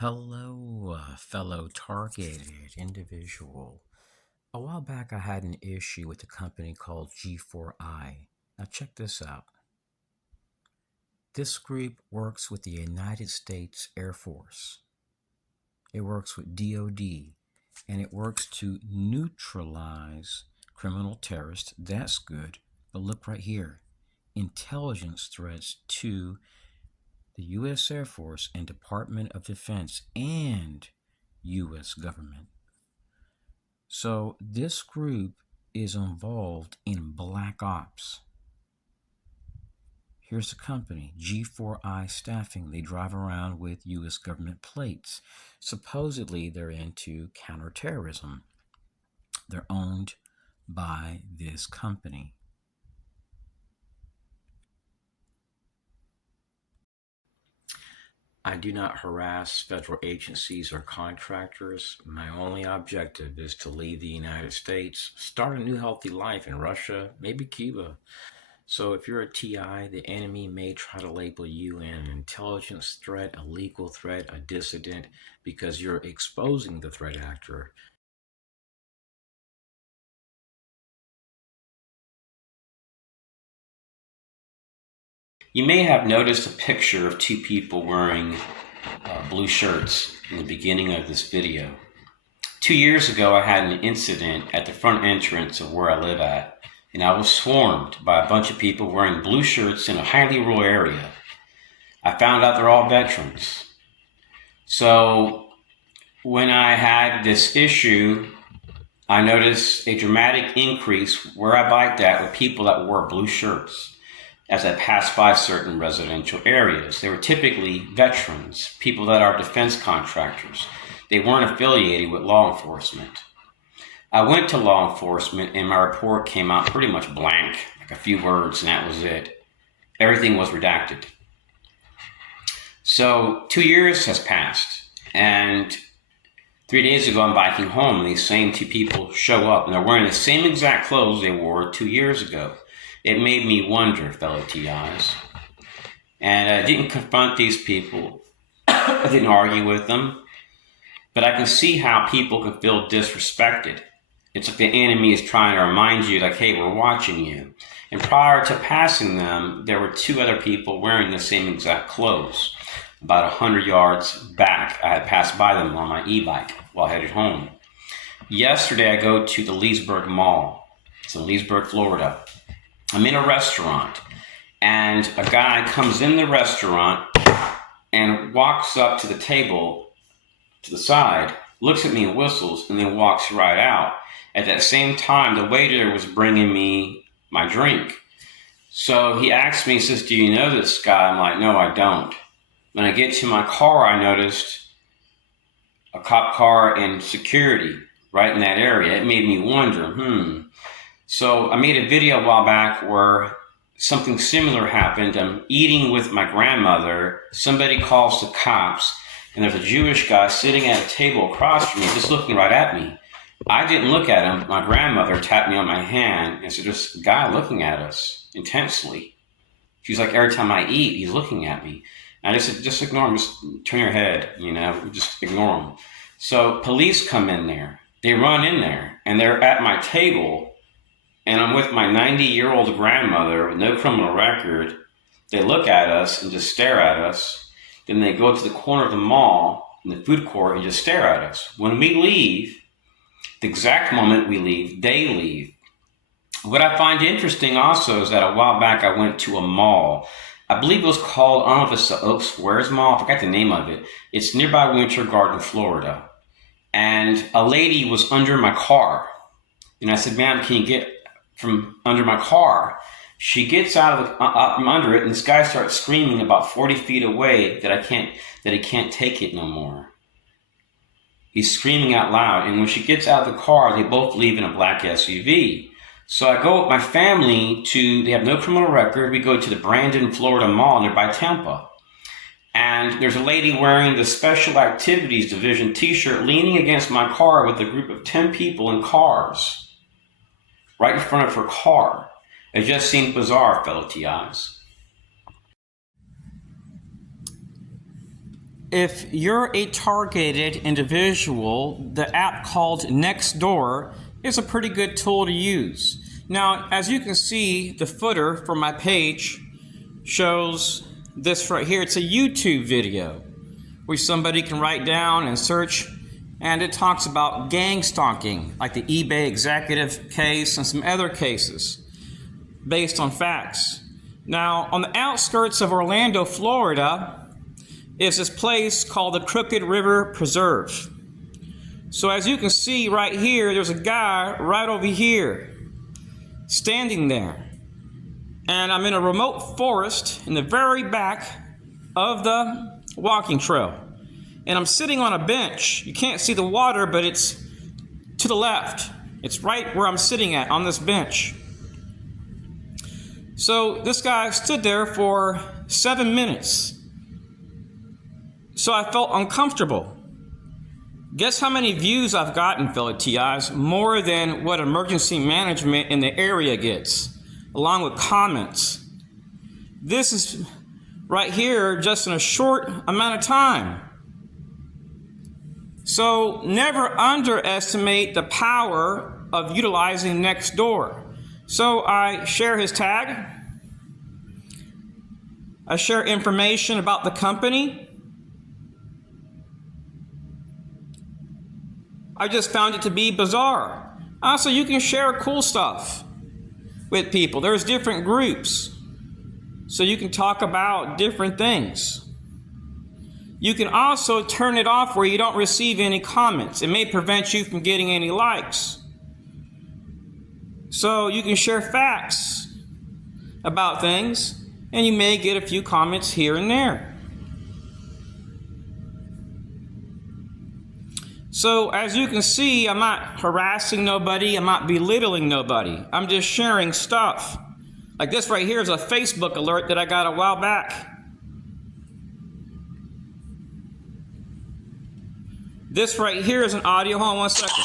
Hello, fellow targeted individual. A while back, I had an issue with a company called G4I. Now, check this out. This group works with the United States Air Force. It works with DOD, and it works to neutralize criminal terrorists. That's good. But look right here. Intelligence threats to the U.S. Air Force and Department of Defense and U.S. government. So this group is involved in black ops. Here's the company, G4I Staffing. They drive around with U.S. government plates. Supposedly they're into counterterrorism. They're owned by this company. I do not harass federal agencies or contractors. My only objective is to leave the United States, start a new healthy life in Russia, maybe Cuba. So if you're a TI, the enemy may try to label you an intelligence threat, a legal threat, a dissident, because you're exposing the threat actor. You may have noticed a picture of two people wearing blue shirts in the beginning of this video. 2 years ago, I had an incident at the front entrance of where I live at, and I was swarmed by a bunch of people wearing blue shirts in a highly rural area. I found out they're all veterans. So when I had this issue, I noticed a dramatic increase where I biked at with people that wore blue shirts as I passed by certain residential areas. They were typically veterans, people that are defense contractors. They weren't affiliated with law enforcement. I went to law enforcement and my report came out pretty much blank, like a few words, and that was it. Everything was redacted. So 2 years has passed, and 3 days ago I'm biking home and these same two people show up and they're wearing the same exact clothes they wore 2 years ago. It made me wonder, fellow TIs. And I didn't confront these people. I didn't argue with them. But I can see how people can feel disrespected. It's like the enemy is trying to remind you, like, hey, we're watching you. And prior to passing them, there were two other people wearing the same exact clothes. About 100 yards back, I had passed by them on my e-bike while headed home. Yesterday, I go to the Leesburg Mall. It's in Leesburg, Florida. I'm in a restaurant, and a guy comes in the restaurant and walks up to the table to the side, looks at me and whistles, and then walks right out. At that same time, the waiter was bringing me my drink. So he asked me, he says, do you know this guy? I'm like, no, I don't. When I get to my car, I noticed a cop car and security right in that area. It made me wonder, So I made a video a while back where something similar happened. I'm eating with my grandmother. Somebody calls the cops, and there's a Jewish guy sitting at a table across from me, just looking right at me. I didn't look at him. My grandmother tapped me on my hand and said, there's a guy looking at us intensely. She's like, every time I eat, he's looking at me. And I said, just ignore him. Just turn your head, just ignore him. So police come in there. They run in there, and they're at my table. And I'm with my 90-year-old grandmother with no criminal record. They look at us and just stare at us. Then they go to the corner of the mall in the food court and just stare at us. When we leave, the exact moment we leave, they leave. What I find interesting also is that a while back I went to a mall. I believe it was called, I don't know if it's the Oak Squares Mall. I forgot the name of it. It's nearby Winter Garden, Florida. And a lady was under my car. And I said, ma'am, can you get from under my car? She gets out from under it, and this guy starts screaming about 40 feet away that he can't take it no more. He's screaming out loud, and when she gets out of the car, they both leave in a black SUV. So I go with my family they have no criminal record. We go to the Brandon, Florida Mall nearby Tampa. And there's a lady wearing the Special Activities Division t-shirt leaning against my car with a group of 10 people in cars right in front of her car. It just seemed bizarre, fellow TIs. if you're a targeted individual, the app called Nextdoor is a pretty good tool to use. Now, as you can see, the footer for my page shows this right here. It's a YouTube video where somebody can write down and search, and it talks about gang stalking, like the eBay executive case and some other cases based on facts. Now, on the outskirts of Orlando, Florida, is this place called the Crooked River Preserve. So as you can see right here, there's a guy right over here standing there. And I'm in a remote forest in the very back of the walking trail. And I'm sitting on a bench. You can't see the water, but it's to the left. It's right where I'm sitting at on this bench. So this guy stood there for 7 minutes. So I felt uncomfortable. Guess how many views I've gotten, fellow TIs? More than what emergency management in the area gets, along with comments. This is right here just in a short amount of time. So never underestimate the power of utilizing Nextdoor. So I share his tag. I share information about the company. I just found it to be bizarre. Also, you can share cool stuff with people. There's different groups, so you can talk about different things. You can also turn it off where you don't receive any comments. It may prevent you from getting any likes. So you can share facts about things, and you may get a few comments here and there. So as you can see, I'm not harassing nobody, I'm not belittling nobody. I'm just sharing stuff. Like this right here is a Facebook alert that I got a while back. This right here is an audio. Hold on 1 second.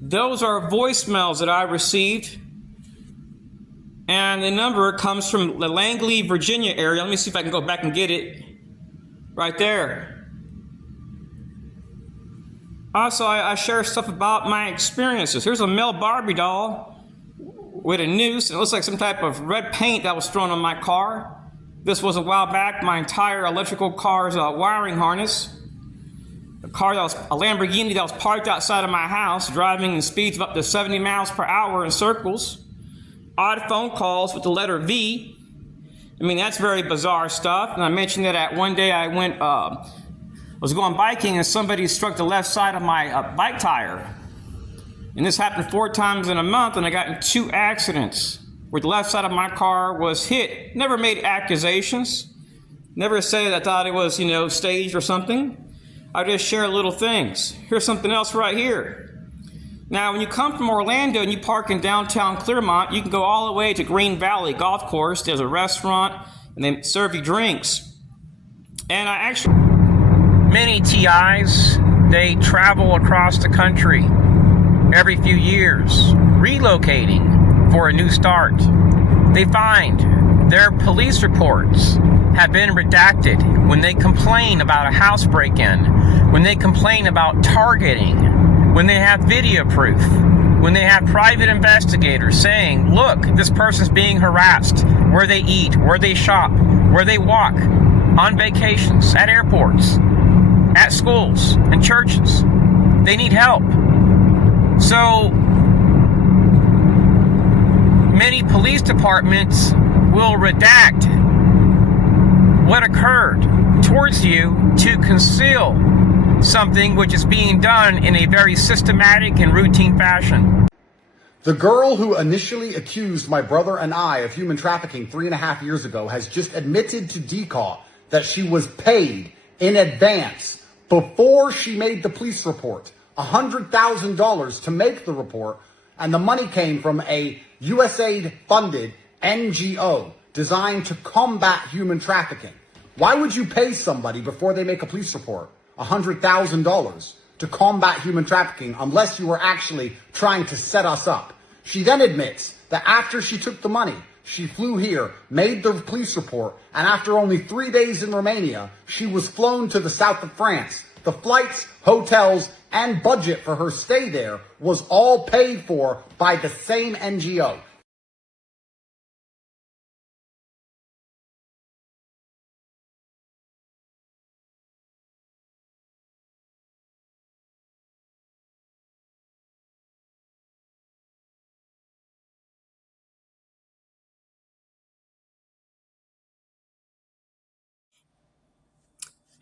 Those are voicemails that I received. And the number comes from the Langley, Virginia area. Let me see if I can go back and get it. Right there. Also, I share stuff about my experiences. Here's a male Barbie doll with a noose. It looks like some type of red paint that was thrown on my car. This was a while back. My entire electrical car's wiring harness. A Lamborghini that was parked outside of my house, driving in speeds of up to 70 miles per hour in circles. Odd phone calls with the letter V. I mean, that's very bizarre stuff. And I mentioned that at one day I was going biking and somebody struck the left side of my bike tire. And this happened 4 times in a month, and I got in 2 accidents where the left side of my car was hit. Never made accusations. Never said I thought it was, staged or something. I just share little things. Here's something else right here. Now, when you come from Orlando and you park in downtown Clearmont, you can go all the way to Green Valley Golf Course. There's a restaurant, and they serve you drinks. And many TIs, they travel across the country every few years, relocating for a new start. They find their police reports have been redacted when they complain about a house break-in, when they complain about targeting, when they have video proof, when they have private investigators saying, look, this person's being harassed, where they eat, where they shop, where they walk, on vacations, at airports, at schools and churches. They need help. So many police departments will redact what occurred towards you to conceal something which is being done in a very systematic and routine fashion. The girl who initially accused my brother and I of human trafficking 3.5 years ago has just admitted to DCAW that she was paid in advance before she made the police report $100,000 to make the report, and the money came from a USAID-funded NGO designed to combat human trafficking. Why would you pay somebody before they make a police report $100,000 to combat human trafficking unless you were actually trying to set us up? She then admits that after she took the money, she flew here, made the police report, and after only 3 days in Romania, she was flown to the south of France. The flights, hotels, and budget for her stay there was all paid for by the same NGO.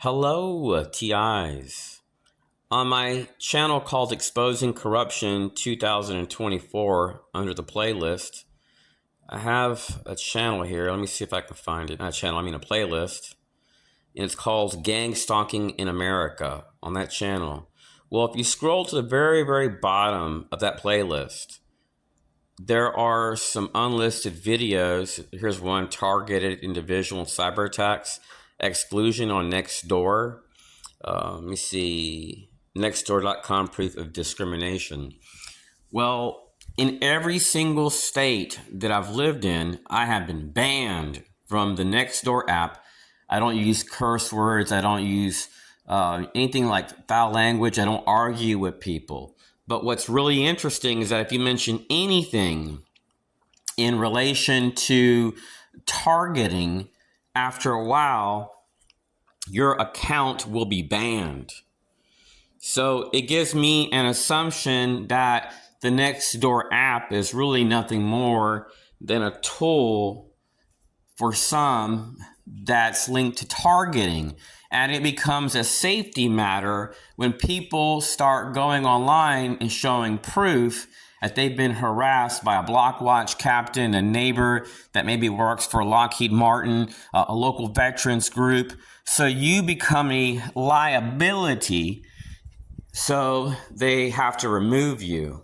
Hello, TIs. On my channel called Exposing Corruption 2024, under the playlist, I have a channel here. Let me see if I can find it. Not a channel, I mean a playlist. And it's called Gang Stalking in America on that channel. Well, if you scroll to the very, very bottom of that playlist, there are some unlisted videos. Here's one: targeted individual cyber attacks, exclusion on Nextdoor. Let me see, Nextdoor.com, proof of discrimination. Well, in every single state that I've lived in, I have been banned from the Nextdoor app. I don't use curse words. I don't use anything like foul language. I don't argue with people. But what's really interesting is that if you mention anything in relation to targeting, after a while, your account will be banned. So it gives me an assumption that the Nextdoor app is really nothing more than a tool for some that's linked to targeting. And it becomes a safety matter when people start going online and showing proof that they've been harassed by a block watch captain, a neighbor that maybe works for Lockheed Martin, a local veterans group. So you become a liability, so they have to remove you.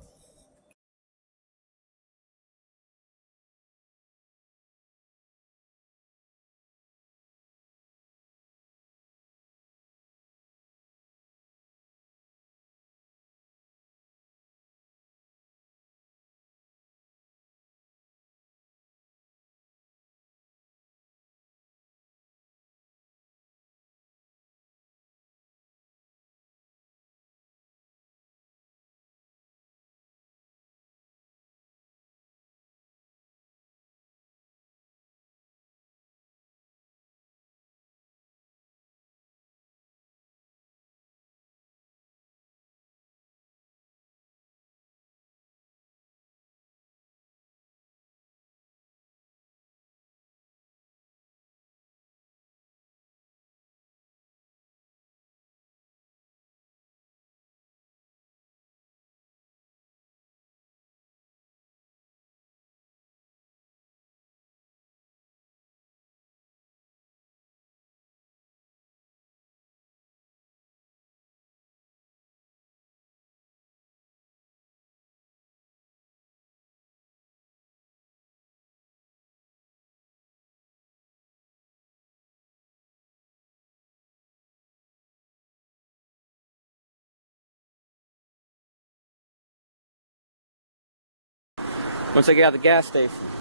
Once I get out of the gas station.